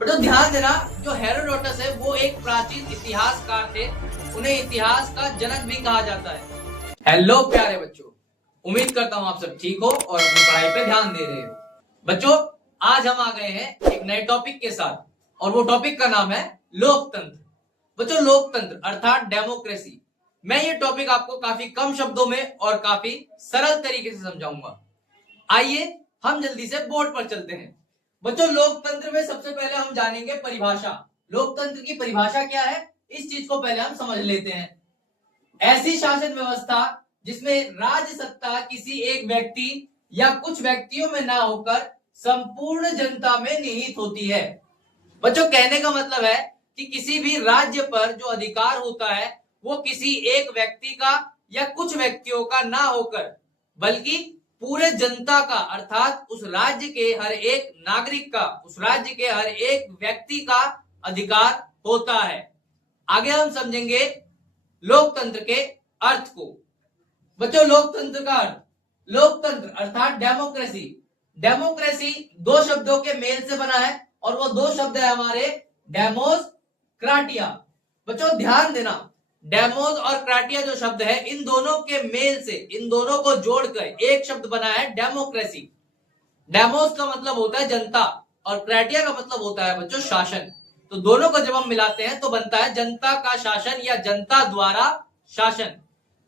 But तो ध्यान देना, जो हेरोडोटस है वो एक प्राचीन इतिहासकार थे। उन्हें इतिहास का जनक भी कहा जाता है। हेलो प्यारे बच्चों, उम्मीद करता हूँ आप सब ठीक हो और अपनी पढ़ाई पे ध्यान दे रहे हो। बच्चों, आज हम आ गए हैं एक नए टॉपिक के साथ और वो टॉपिक का नाम है लोकतंत्र। बच्चों, लोकतंत्र अर्थात डेमोक्रेसी। मैं ये टॉपिक आपको काफी कम शब्दों में और काफी सरल तरीके से समझाऊंगा। आइए हम जल्दी से बोर्ड पर चलते हैं। बच्चों, लोकतंत्र में सबसे पहले हम जानेंगे परिभाषा। लोकतंत्र की परिभाषा क्या है, इस चीज को पहले हम समझ लेते हैं। ऐसी शासन व्यवस्था जिसमें राज्य सत्ता किसी एक व्यक्ति या कुछ व्यक्तियों में ना होकर संपूर्ण जनता में निहित होती है। बच्चों, कहने का मतलब है कि किसी भी राज्य पर जो अधिकार होता है वो किसी एक व्यक्ति का या कुछ व्यक्तियों का ना होकर बल्कि पूरे जनता का अर्थात उस राज्य के हर एक नागरिक का, उस राज्य के हर एक व्यक्ति का अधिकार होता है। आगे हम समझेंगे लोकतंत्र के अर्थ को। बच्चों, लोकतंत्र का अर्थ, लोकतंत्र अर्थात डेमोक्रेसी। डेमोक्रेसी दो शब्दों के मेल से बना है और वो दो शब्द है हमारे डेमोस, क्राटिया। बच्चों ध्यान देना, डेमोस और क्राटिया जो शब्द है, इन दोनों के मेल से, इन दोनों को जोड़कर एक शब्द बना है डेमोक्रेसी। डेमोस का मतलब होता है जनता और क्राटिया का मतलब होता है बच्चों शासन। तो दोनों को जब हम मिलाते हैं तो बनता है जनता का शासन या जनता द्वारा शासन,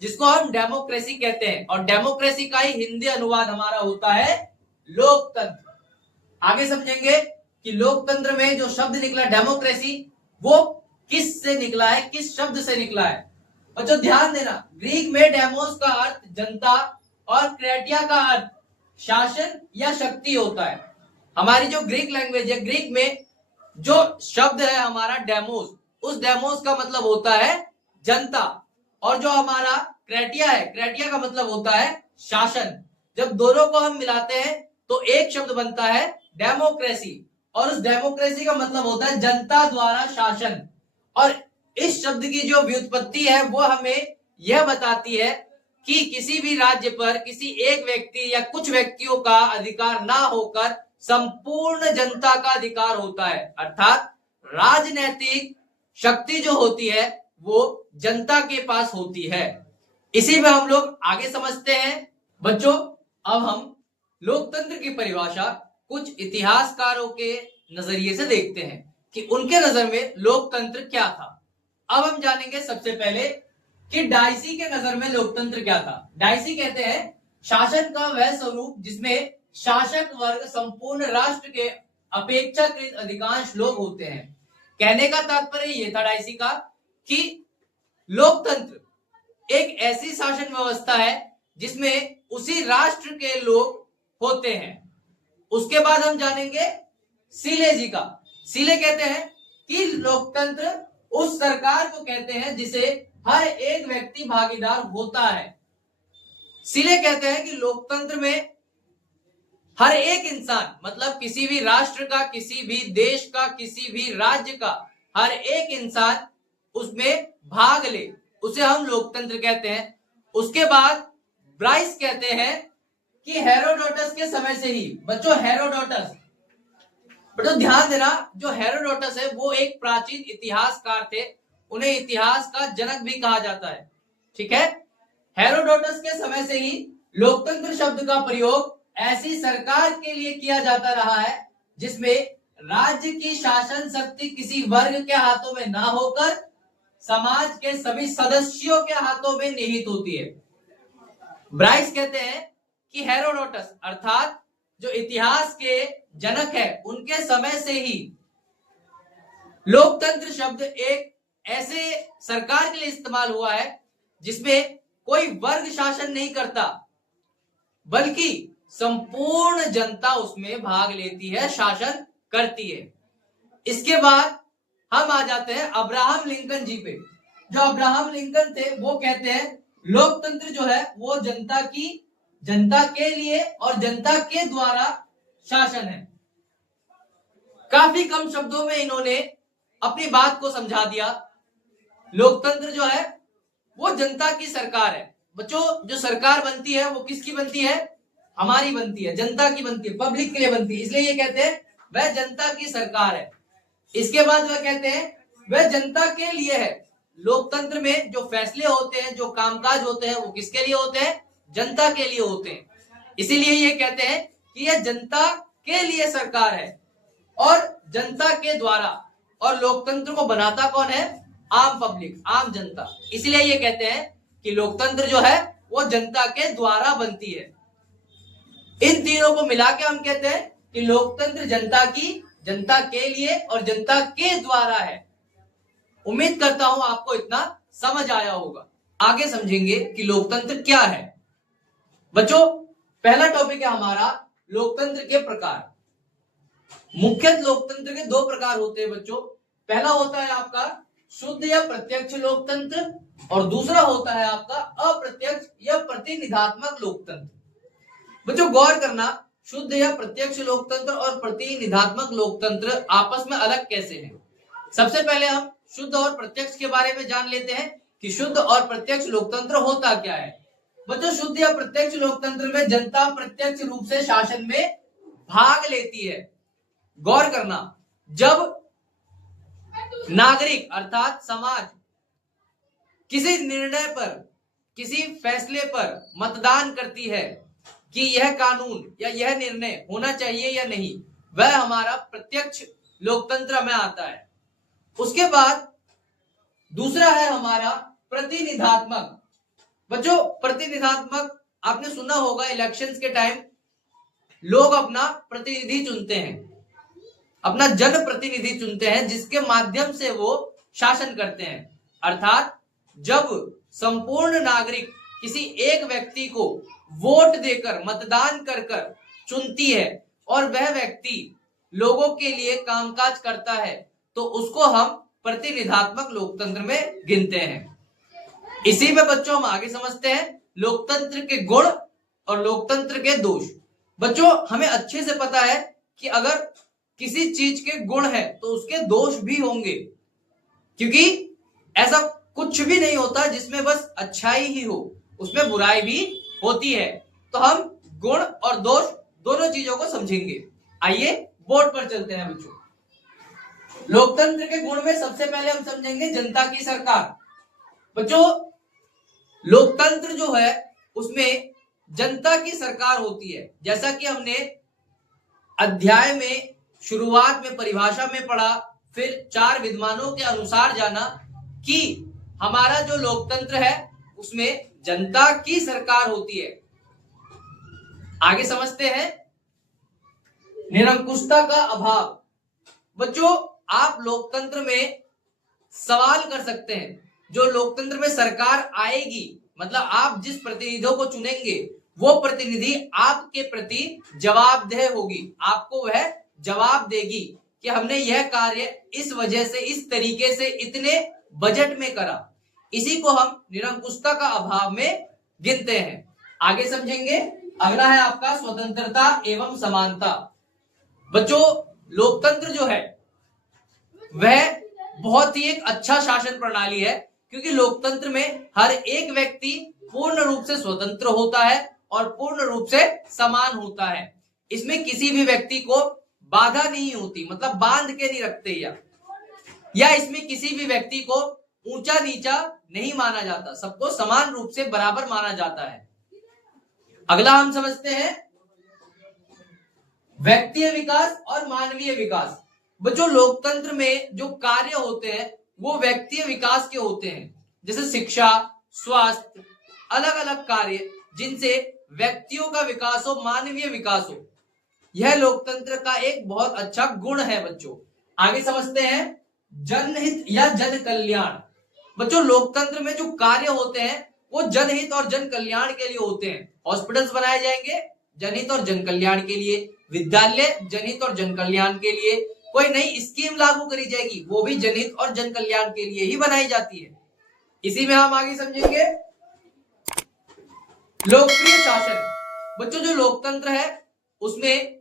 जिसको हम डेमोक्रेसी कहते हैं। और डेमोक्रेसी का ही हिंदी अनुवाद हमारा होता है लोकतंत्र। आगे समझेंगे कि लोकतंत्र में जो शब्द निकला डेमोक्रेसी, वो किस से निकला है, किस शब्द से निकला है। बच्चों ध्यान देना, ग्रीक में डेमोस का अर्थ जनता और क्रेटिया का अर्थ शासन या शक्ति होता है। हमारी जो ग्रीक लैंग्वेज है, ग्रीक में जो शब्द है हमारा डेमोस, उस डेमोस का मतलब होता है जनता, और जो हमारा क्रेटिया है, क्रेटिया का मतलब होता है शासन। जब दोनों को हम मिलाते हैं तो एक शब्द बनता है डेमोक्रेसी, और उस डेमोक्रेसी का मतलब होता है जनता द्वारा शासन। और इस शब्द की जो व्युत्पत्ति है वो हमें यह बताती है कि किसी भी राज्य पर किसी एक व्यक्ति या कुछ व्यक्तियों का अधिकार ना होकर संपूर्ण जनता का अधिकार होता है। अर्थात राजनीतिक शक्ति जो होती है वो जनता के पास होती है। इसी में हम लोग आगे समझते हैं। बच्चों, अब हम लोकतंत्र की परिभाषा कुछ इतिहासकारों के नजरिए से देखते हैं कि उनके नजर में लोकतंत्र क्या था। अब हम जानेंगे सबसे पहले कि डायसी के नजर में लोकतंत्र क्या था। डायसी कहते हैं शासन का वह स्वरूप जिसमें शासक वर्ग संपूर्ण राष्ट्र के अपेक्षाकृत अधिकांश लोग होते हैं। कहने का तात्पर्य यह था डायसी का कि लोकतंत्र एक ऐसी शासन व्यवस्था है जिसमें उसी राष्ट्र के लोग होते हैं। उसके बाद हम जानेंगे सीले जी का। सीले कहते हैं कि लोकतंत्र उस सरकार को कहते हैं जिसे हर एक व्यक्ति भागीदार होता है। सीले कहते हैं कि लोकतंत्र में हर एक इंसान, मतलब किसी भी राष्ट्र का, किसी भी देश का, किसी भी राज्य का हर एक इंसान उसमें भाग ले, उसे हम लोकतंत्र कहते हैं। उसके बाद ब्राइस कहते हैं कि हेरोडोटस के समय से ही, बच्चों हेरोडोटस, बच्चों ध्यान देना, जो हेरोडोटस है वो एक प्राचीन इतिहासकार थे। उन्हें इतिहास का जनक भी कहा जाता है। ठीक है, हेरोडोटस के समय से ही लोकतंत्र शब्द का प्रयोग ऐसी सरकार के लिए किया जाता रहा है जिसमें राज्य की शासन शक्ति किसी वर्ग के हाथों में ना होकर समाज के सभी सदस्यों के हाथों में निहित होती है। ब्राइस कहते हैं कि हेरोडोटस अर्थात जो इतिहास के जनक है, उनके समय से ही लोकतंत्र शब्द एक ऐसे सरकार के लिए इस्तेमाल हुआ है जिसमें कोई वर्ग शासन नहीं करता बल्कि संपूर्ण जनता उसमें भाग लेती है, शासन करती है। इसके बाद हम आ जाते हैं अब्राहम लिंकन जी पे। जो अब्राहम लिंकन थे वो कहते हैं लोकतंत्र जो है वो जनता के लिए और जनता के द्वारा शासन है। काफी कम शब्दों में इन्होंने अपनी बात को समझा दिया। लोकतंत्र जो है वो जनता की सरकार है। बच्चों, जो सरकार बनती है वो किसकी बनती है? हमारी बनती है, जनता की बनती है, पब्लिक के लिए बनती है। इसलिए ये कहते हैं वह जनता की सरकार है। इसके बाद वह कहते हैं वह जनता के लिए है। लोकतंत्र में जो फैसले होते हैं, जो कामकाज होते हैं, वो किसके लिए होते हैं? जनता के लिए होते हैं। इसीलिए ये कहते हैं कि यह जनता के लिए सरकार है और जनता के द्वारा। और लोकतंत्र को बनाता कौन है? आम पब्लिक, आम जनता। इसलिए ये कहते हैं कि लोकतंत्र जो है वो जनता के द्वारा बनती है। इन तीनों को मिला के हम कहते हैं कि लोकतंत्र जनता की, जनता के लिए और जनता के द्वारा है। उम्मीद करता हूं आपको इतना समझ आया होगा। आगे समझेंगे कि लोकतंत्र क्या है। बच्चों, पहला टॉपिक है हमारा लोकतंत्र के प्रकार। मुख्यतः लोकतंत्र के दो प्रकार होते हैं बच्चों। पहला होता है आपका शुद्ध या प्रत्यक्ष लोकतंत्र और दूसरा होता है आपका अप्रत्यक्ष या प्रतिनिधात्मक लोकतंत्र। बच्चों गौर करना, शुद्ध या प्रत्यक्ष लोकतंत्र और प्रतिनिधात्मक लोकतंत्र आपस में अलग कैसे हैं। सबसे पहले हम शुद्ध और प्रत्यक्ष के बारे में जान लेते हैं कि शुद्ध और प्रत्यक्ष लोकतंत्र होता क्या है। बच्चों, शुद्ध या प्रत्यक्ष लोकतंत्र में जनता प्रत्यक्ष रूप से शासन में भाग लेती है। गौर करना, जब नागरिक अर्थात समाज किसी निर्णय पर, किसी फैसले पर मतदान करती है कि यह कानून या यह निर्णय होना चाहिए या नहीं, वह हमारा प्रत्यक्ष लोकतंत्र में आता है। उसके बाद दूसरा है हमारा प्रतिनिधात्मक। बच्चों, प्रतिनिधात्मक आपने सुना होगा, इलेक्शंस के टाइम लोग अपना प्रतिनिधि चुनते हैं, अपना जन प्रतिनिधि चुनते हैं, जिसके माध्यम से वो शासन करते हैं। अर्थात जब संपूर्ण नागरिक किसी एक व्यक्ति को वोट देकर, मतदान कर कर चुनती है और वह व्यक्ति लोगों के लिए कामकाज करता है, तो उसको हम प्रतिनिधात्मक लोकतंत्र में गिनते हैं। इसी में बच्चों हम आगे समझते हैं लोकतंत्र के गुण और लोकतंत्र के दोष। बच्चों, हमें अच्छे से पता है कि अगर किसी चीज के गुण है तो उसके दोष भी होंगे, क्योंकि ऐसा कुछ भी नहीं होता जिसमें बस अच्छाई ही हो, उसमें बुराई भी होती है। तो हम गुण और दोष दोनों चीजों को समझेंगे। आइए बोर्ड पर चलते हैं बच्चों। लोकतंत्र के गुण में सबसे पहले हम समझेंगे जनता की सरकार। बच्चों, लोकतंत्र जो है उसमें जनता की सरकार होती है। जैसा कि हमने अध्याय में शुरुआत में परिभाषा में पढ़ा, फिर 4 विद्वानों के अनुसार जाना कि हमारा जो लोकतंत्र है उसमें जनता की सरकार होती है। आगे समझते हैं निरंकुशता का अभाव। बच्चों, आप लोकतंत्र में सवाल कर सकते हैं, जो लोकतंत्र में सरकार आएगी, मतलब आप जिस प्रतिनिधियों को चुनेंगे वो प्रतिनिधि आपके प्रति जवाबदेह होगी। आपको वह जवाब देगी कि हमने यह कार्य इस वजह से, इस तरीके से, इतने बजट में करा। इसी को हम निरंकुशता का अभाव में गिनते हैं। आगे समझेंगे। अगला है आपका स्वतंत्रता एवं समानता। बच्चों, लोकतंत्र जो है वह बहुत ही एक अच्छा शासन प्रणाली है, क्योंकि लोकतंत्र में हर एक व्यक्ति पूर्ण रूप से स्वतंत्र होता है और पूर्ण रूप से समान होता है। इसमें किसी भी व्यक्ति को बाधा नहीं होती, मतलब बांध के नहीं रखते, या इसमें किसी भी व्यक्ति को ऊंचा नीचा नहीं माना जाता, सबको समान रूप से बराबर माना जाता है। अगला हम समझते हैं व्यक्तिगत विकास और मानवीय विकास। बच्चों, लोकतंत्र में जो कार्य होते हैं वो व्यक्तिगत विकास के होते हैं, जैसे शिक्षा, स्वास्थ्य, अलग अलग कार्य जिनसे व्यक्तियों का विकास हो, मानवीय विकास हो। यह लोकतंत्र का एक बहुत अच्छा गुण है बच्चों। आगे समझते हैं जनहित या जन कल्याण। बच्चों, लोकतंत्र में जो कार्य होते हैं वो जनहित और जन कल्याण के लिए होते हैं। हॉस्पिटल्स बनाए जाएंगे जनहित और जन कल्याण के लिए, विद्यालय जनहित और जन कल्याण के लिए, कोई नई स्कीम लागू करी जाएगी वो भी जनहित और जन कल्याण के लिए ही बनाई जाती है। इसी में हम आगे समझेंगे लोकप्रिय शासन। बच्चों, जो लोकतंत्र है उसमें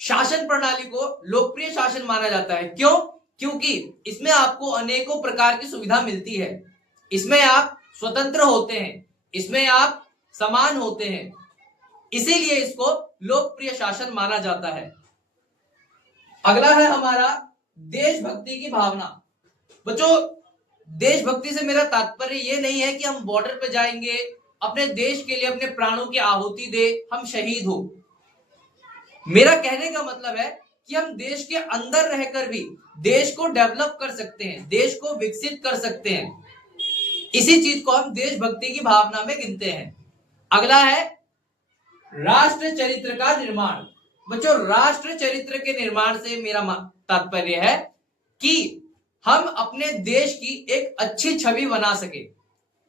शासन प्रणाली को लोकप्रिय शासन माना जाता है। क्यों? क्योंकि इसमें आपको अनेकों प्रकार की सुविधा मिलती है, इसमें आप स्वतंत्र होते हैं, इसमें आप समान होते हैं, इसीलिए इसको लोकप्रिय शासन माना जाता है। अगला है हमारा देशभक्ति की भावना। बच्चों, देशभक्ति से मेरा तात्पर्य ये नहीं है कि हम बॉर्डर पे जाएंगे, अपने देश के लिए अपने प्राणों की आहुति दे, हम शहीद हो। मेरा कहने का मतलब है कि हम देश के अंदर रहकर भी देश को डेवलप कर सकते हैं, देश को विकसित कर सकते हैं। इसी चीज को हम देशभक्ति की भावना में गिनते हैं। अगला है राष्ट्र चरित्र का निर्माण। बच्चों, राष्ट्र चरित्र के निर्माण से मेरा तात्पर्य है कि हम अपने देश की एक अच्छी छवि बना सके,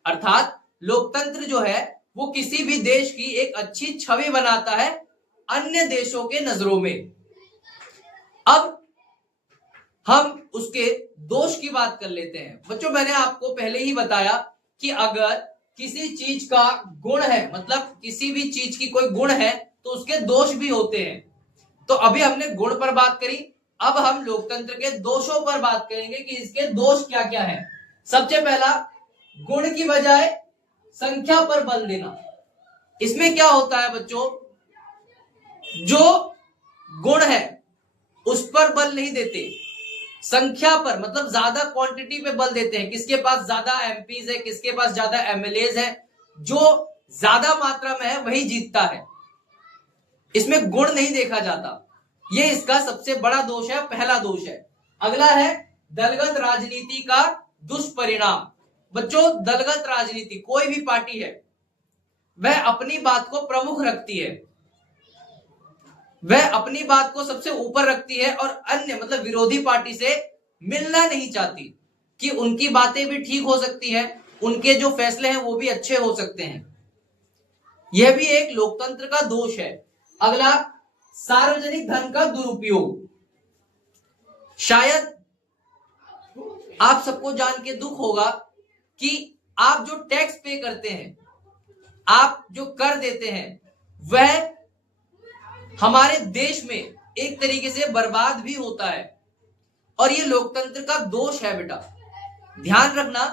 अर्थात लोकतंत्र जो है वो किसी भी देश की एक अच्छी छवि बनाता है अन्य देशों के नजरों में। अब हम उसके दोष की बात कर लेते हैं। बच्चों, मैंने आपको पहले ही बताया कि अगर किसी चीज का गुण है, मतलब किसी भी चीज की कोई गुण है तो उसके दोष भी होते हैं। तो अभी हमने गुण पर बात करी, अब हम लोकतंत्र के दोषों पर बात करेंगे कि इसके दोष क्या क्या है। सबसे पहला, गुण की बजाय संख्या पर बल देना। इसमें क्या होता है बच्चों, जो गुण है उस पर बल नहीं देते, संख्या पर, मतलब ज्यादा क्वांटिटी पे बल देते हैं। किसके पास ज्यादा एमपीज है, किसके पास ज्यादा एमएलएज है, जो ज्यादा मात्रा में है वही जीतता है। इसमें गुण नहीं देखा जाता। ये इसका सबसे बड़ा दोष है, पहला दोष है। अगला है दलगत राजनीति का दुष्परिणाम। बच्चों, दलगत राजनीति, कोई भी पार्टी है वह अपनी बात को प्रमुख रखती है, वह अपनी बात को सबसे ऊपर रखती है और अन्य मतलब विरोधी पार्टी से मिलना नहीं चाहती कि उनकी बातें भी ठीक हो सकती हैं, उनके जो फैसले हैं वो भी अच्छे हो सकते हैं। यह भी एक लोकतंत्र का दोष है। अगला, सार्वजनिक धन का दुरुपयोग। शायद आप सबको जान के दुख होगा कि आप जो टैक्स पे करते हैं, आप जो कर देते हैं, वह हमारे देश में एक तरीके से बर्बाद भी होता है और ये लोकतंत्र का दोष है। बेटा, ध्यान रखना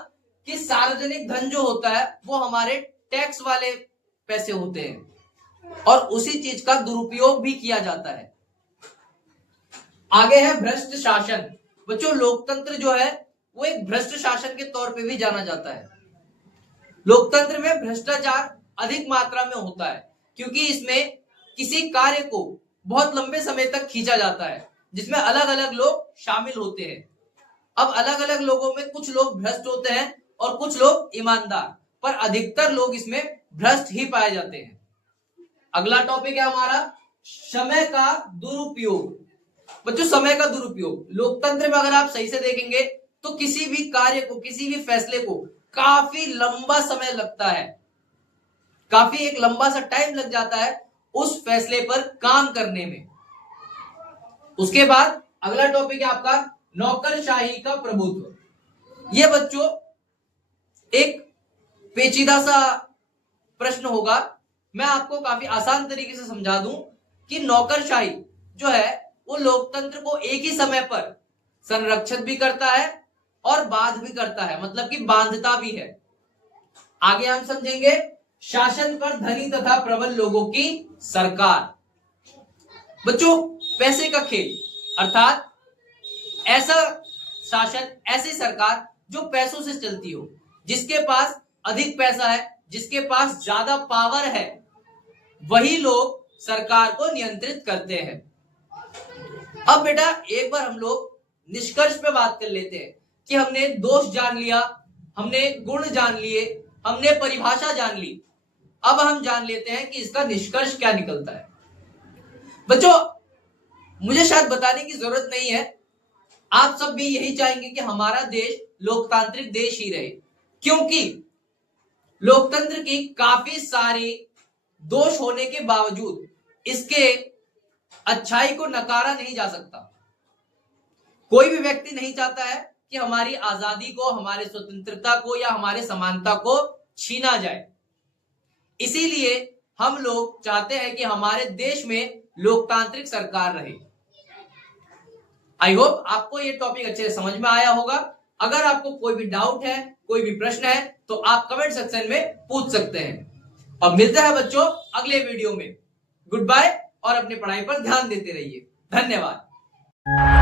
कि सार्वजनिक धन जो होता है वो हमारे टैक्स वाले पैसे होते हैं और उसी चीज का दुरुपयोग भी किया जाता है। आगे है भ्रष्ट शासन। बच्चों, लोकतंत्र जो है वो एक भ्रष्ट शासन के तौर पे भी जाना जाता है। लोकतंत्र में भ्रष्टाचार अधिक मात्रा में होता है क्योंकि इसमें किसी कार्य को बहुत लंबे समय तक खींचा जाता है जिसमें अलग अलग लोग शामिल होते हैं। अब अलग अलग लोगों में कुछ लोग भ्रष्ट होते हैं और कुछ लोग ईमानदार, पर अधिकतर लोग इसमें भ्रष्ट ही पाए जाते हैं। अगला टॉपिक है हमारा समय का दुरुपयोग। बच्चों, समय का दुरुपयोग लोकतंत्र में अगर आप सही से देखेंगे तो किसी भी कार्य को, किसी भी फैसले को काफी लंबा समय लगता है, काफी एक लंबा सा टाइम लग जाता है उस फैसले पर काम करने में। उसके बाद अगला टॉपिक है आपका नौकरशाही का प्रभुत्व। यह बच्चों एक पेचीदा सा प्रश्न होगा, मैं आपको काफी आसान तरीके से समझा दूं कि नौकरशाही जो है वो लोकतंत्र को एक ही समय पर संरक्षित भी करता है और बाध भी करता है, मतलब कि बांधता भी है। आगे हम समझेंगे शासन पर धनी तथा प्रबल लोगों की सरकार। बच्चों, पैसे का खेल, अर्थात ऐसा शासन, ऐसी सरकार जो पैसों से चलती हो, जिसके पास अधिक पैसा है, जिसके पास ज्यादा पावर है, वही लोग सरकार को नियंत्रित करते हैं। अब बेटा एक बार हम लोग निष्कर्ष पे बात कर लेते हैं कि हमने दोष जान लिया, हमने गुण जान लिए, हमने परिभाषा जान ली। अब हम जान लेते हैं कि इसका निष्कर्ष क्या निकलता है। बच्चों, मुझे शायद बताने की जरूरत नहीं है, आप सब भी यही चाहेंगे कि हमारा देश लोकतांत्रिक देश ही रहे, क्योंकि लोकतंत्र की काफी सारी दोष होने के बावजूद इसके अच्छाई को नकारा नहीं जा सकता। कोई भी व्यक्ति नहीं चाहता है कि हमारी आजादी को, हमारे स्वतंत्रता को या हमारे समानता को छीना जाए। इसीलिए हम लोग चाहते हैं कि हमारे देश में लोकतांत्रिक सरकार रहे। आई होप आपको ये टॉपिक अच्छे से समझ में आया होगा। अगर आपको कोई भी डाउट है, कोई भी प्रश्न है, तो आप कमेंट सेक्शन में पूछ सकते हैं। अब मिलते हैं बच्चों अगले वीडियो में। गुड बाय और अपनी पढ़ाई पर ध्यान देते रहिए। धन्यवाद।